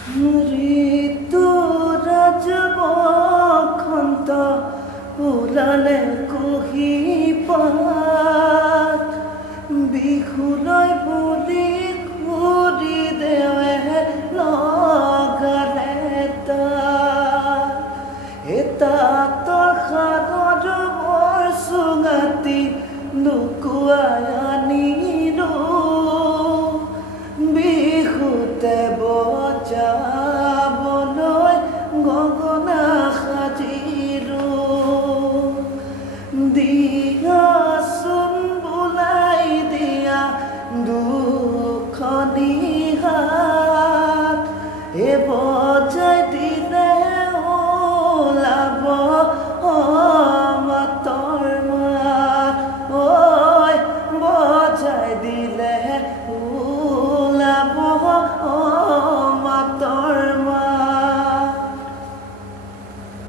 ঋতু ৰাজবসন্ত ওলালে কুহি পাত বিহুলৈ বুলি ঘূৰি দেৱে লগালে তাতৰ সাগৰ বৰ চুঙাতি লুকুৱাই আনিলো বিহুতে বজা